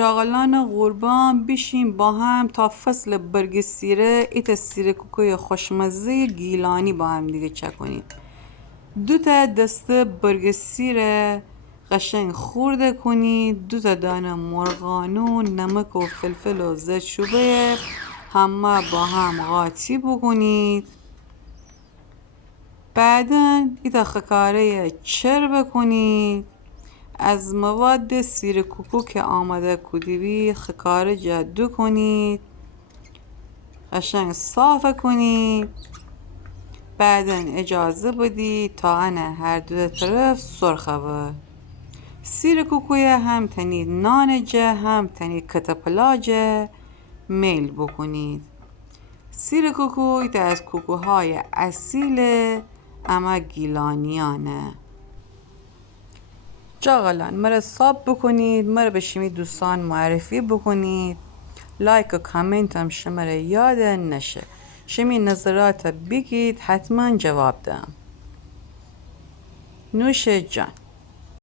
جاغلان قربان بشین با هم تا فصل برگ سیره ایت سیره کوکوی خوشمزه گیلانی با هم دیگه چکنیم. 2 دسته برگ سیره قشنگ خورده کنید. 2 دانه مرغانو، نمک و فلفل و زیتچوبه همه با هم قاطی بکنید. بعدا ایت خکاره چر بکنید. از مواد سیر کوکو که آماده کدیوی خکاره جدو کنید، قشنگ صاف کنید. بعدا اجازه بدید تا انه هر 2 طرف سرخه بود. سیر کوکوی هم تنید نانجه هم تنید کتپلاجه میل بکنید. سیر کوکوی تا از کوکوهای اصیل اما گیلانیانه. جاغلان مرا ساب بکنید، مرا به شمی دوستان معرفی بکنید. لایک و کامنت هم شما یاد نشه. شمی نظرات بگید، حتما جواب دهم. نوش جان.